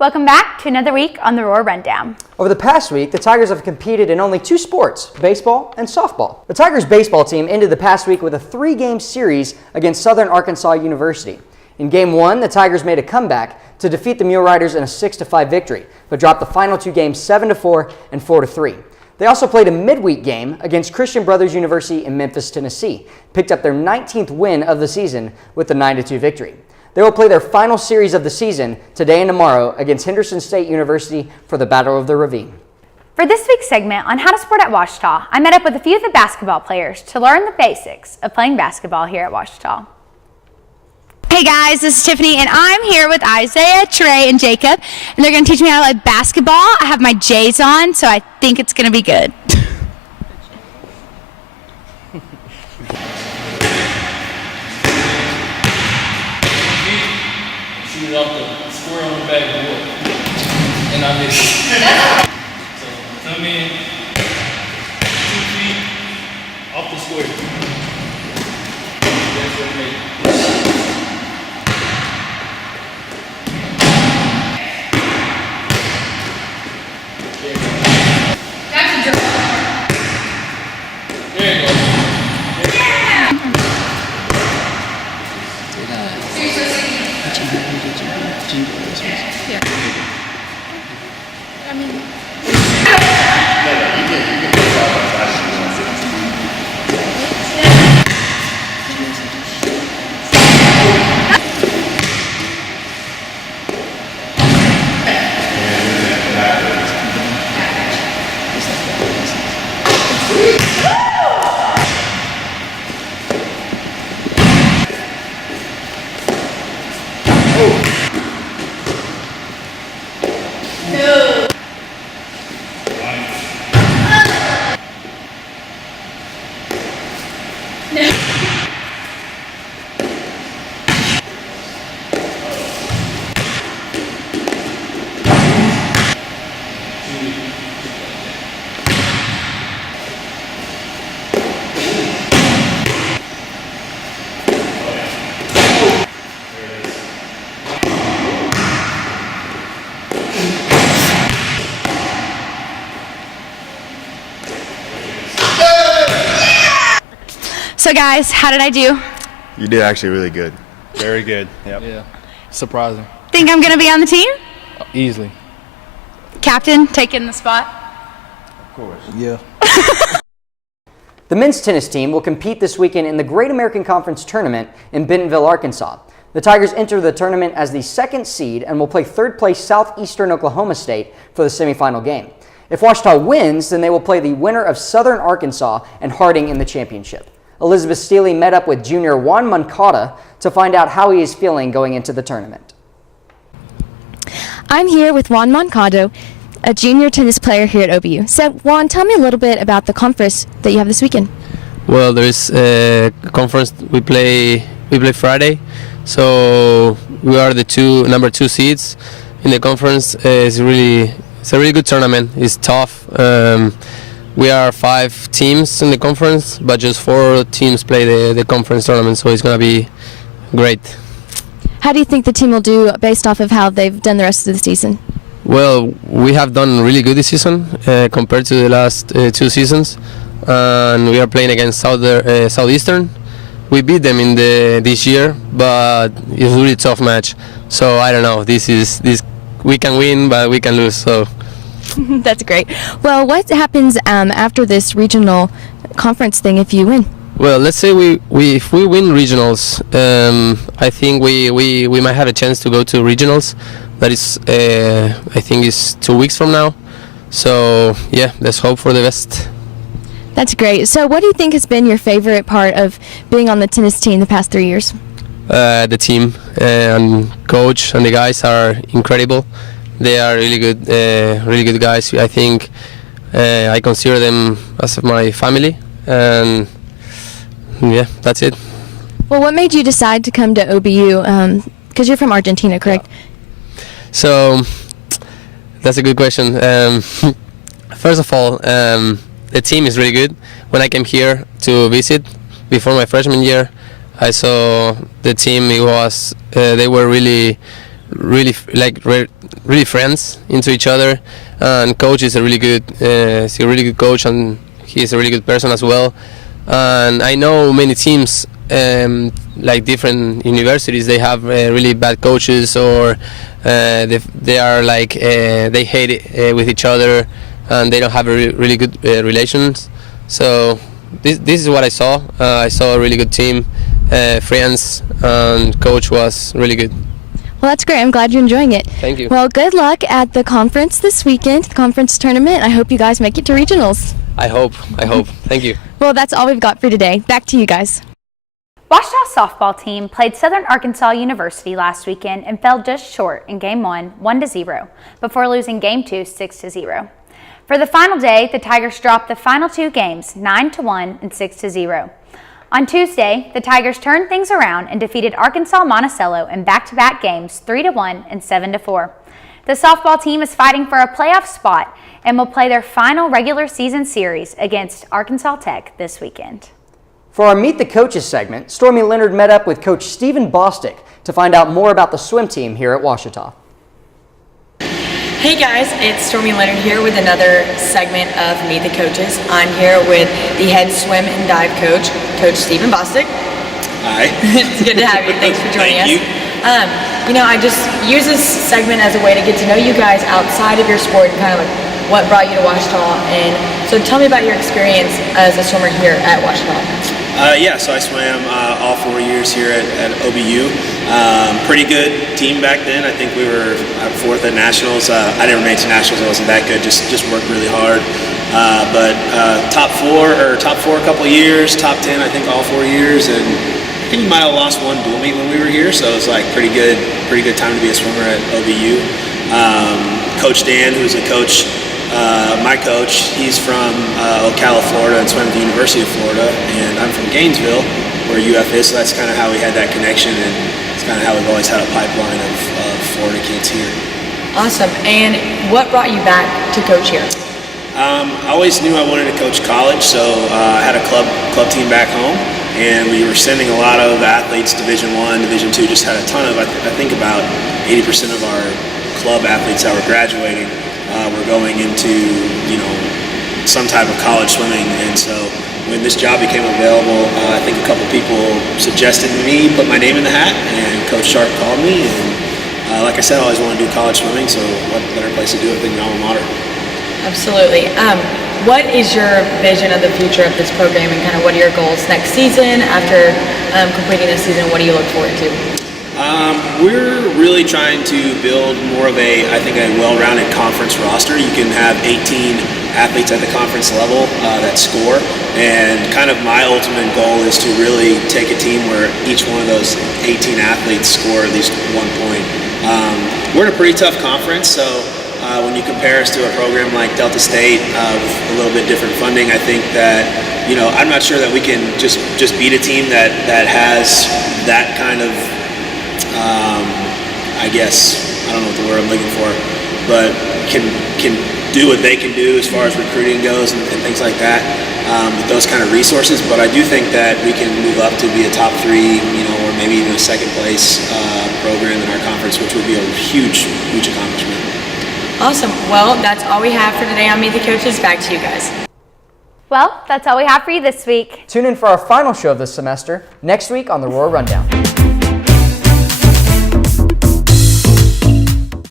Welcome back to another week on the Roar Rundown. Over the past week, the Tigers have competed in only 2 sports, baseball and softball. The Tigers baseball team ended the past week with a 3-game series against Southern Arkansas University. In Game 1, the Tigers made a comeback to defeat the Mule Riders in a 6-5 victory, but dropped the final 2 games 7-4 and 4-3. They also played a midweek game against Christian Brothers University in Memphis, Tennessee, picked up their 19th win of the season with the 9-2 victory. They will play their final series of the season today and tomorrow against Henderson State University for the Battle of the Ravine. For this week's segment on How to Sport at Ouachita, I met up with a few of the basketball players to learn the basics of playing basketball here at Ouachita. Hey guys, this is Tiffany and I'm here with Isaiah, Trey, and Jacob, and they're going to teach me how to play basketball. I have my J's on, so I think it's going to be good. Shoot it off the square on the backboard, and I miss it. So come in, 2 feet off the square. That's what it made. That's a dribble. There you go. So guys, how did I do? You did actually really good. Very good. Yep. Yeah. Surprising. Think I'm going to be on the team? Easily. Captain, taking the spot? Of course. Yeah. The men's tennis team will compete this weekend in the Great American Conference Tournament in Bentonville, Arkansas. The Tigers enter the tournament as the 2nd seed and will play 3rd place Southeastern Oklahoma State for the semifinal game. If Ouachita wins, then they will play the winner of Southern Arkansas and Harding in the championship. Elizabeth Steele met up with junior Juan Moncada to find out how he is feeling going into the tournament. I'm here with Juan Moncada, a junior tennis player here at OBU. So, Juan, tell me a little bit about the conference that you have this weekend. Well, there is a conference we play Friday, so we are the number 2 seeds in the conference. It's a really good tournament. It's tough. We are 5 teams in the conference, but just 4 teams play the conference tournament, so it's going to be great. How do you think the team will do based off of how they've done the rest of the season? Well, we have done really good this season compared to the last 2 seasons, and we are playing against Southeastern. We beat them in this year, but it's a really tough match. So I don't know. We can win, but we can lose. So. That's great. Well, what happens after this regional conference thing if you win? Well, let's say if we win regionals, I think we might have a chance to go to regionals. That is, I think, is 2 weeks from now. So yeah, let's hope for the best. That's great. So what do you think has been your favorite part of being on the tennis team the past 3 years? The team and coach and the guys are incredible. They are really good guys. I think I consider them as my family, and yeah, that's it. Well, what made you decide to come to OBU? Because you're from Argentina, correct? So that's a good question. First of all, the team is really good. When I came here to visit before my freshman year, I saw the team. They were really really friends into each other. And coach is a really good coach, and he's a really good person as well. And I know many teams, like different universities, they have really bad coaches, or they are like they hate it with each other, and they don't have a really good relations. So this is what I saw. I saw a really good team, friends, and coach was really good. Well, that's great. I'm glad you're enjoying it. Thank you. Well, good luck at the conference this weekend, the conference tournament. I hope you guys make it to regionals. I hope. Thank you. Well, that's all we've got for today. Back to you guys. Ouachita's softball team played Southern Arkansas University last weekend and fell just short in Game 1, 1-0, before losing Game 2, 6-0. For the final day, the Tigers dropped the final 2 games, 9-1 and 6-0. On Tuesday, the Tigers turned things around and defeated Arkansas Monticello in back-to-back games, 3-1 and 7-4. The softball team is fighting for a playoff spot and will play their final regular season series against Arkansas Tech this weekend. For our Meet the Coaches segment, Stormy Leonard met up with Coach Coach Bostick to find out more about the swim team here at Ouachita. Hey guys, it's Stormy Leonard here with another segment of Meet the Coaches. I'm here with the head swim and dive coach, Coach Coach Bostick. Hi. It's good to have you. Thanks for joining us. Thank you. I just use this segment as a way to get to know you guys outside of your sport and kind of like what brought you to Ouachita. And so tell me about your experience as a swimmer here at Ouachita. So I swam all 4 years here at OBU. Pretty good team back then. I think we were 4th at nationals. I didn't make it to nationals. I wasn't that good. Just worked really hard. But top four a couple of years. Top 10 I think all 4 years. And I think we might have lost one dual meet when we were here. So it was like pretty good time to be a swimmer at OBU. Coach Dan, who's a coach. My coach, he's from Ocala, Florida, and swam at the University of Florida, and I'm from Gainesville, where UF is, so that's kind of how we had that connection, and it's kind of how we've always had a pipeline of Florida kids here. Awesome. And what brought you back to coach here? I always knew I wanted to coach college, so I had a club team back home, and we were sending a lot of athletes, Division I, Division II, just had a ton of, I think about 80% of our club athletes that were graduating were going into, some type of college swimming. And so when this job became available, I think a couple people suggested me put my name in the hat, and Coach Sharp called me. And like I said, I always wanted to do college swimming, so what better place to do it than your alma mater? Absolutely. What is your vision of the future of this program, and kind of what are your goals next season? After completing this season, what do you look forward to? We're really trying to build more of a well-rounded conference roster. You can have 18 athletes at the conference level that score, and kind of my ultimate goal is to really take a team where each one of those 18 athletes score at least 1 point. We're in a pretty tough conference, so when you compare us to a program like Delta State with a little bit different funding, I think that I'm not sure that we can just beat a team that has that kind of I don't know what the word I'm looking for, but can do what they can do as far as recruiting goes and things like that with those kind of resources. But I do think that we can move up to be a top 3, or maybe even a second place program in our conference, which would be a huge accomplishment. Awesome. Well, that's all we have for today on Meet the Coaches. Back to you guys. Well, that's all we have for you this week. Tune in for our final show of this semester next week on the Roar Rundown.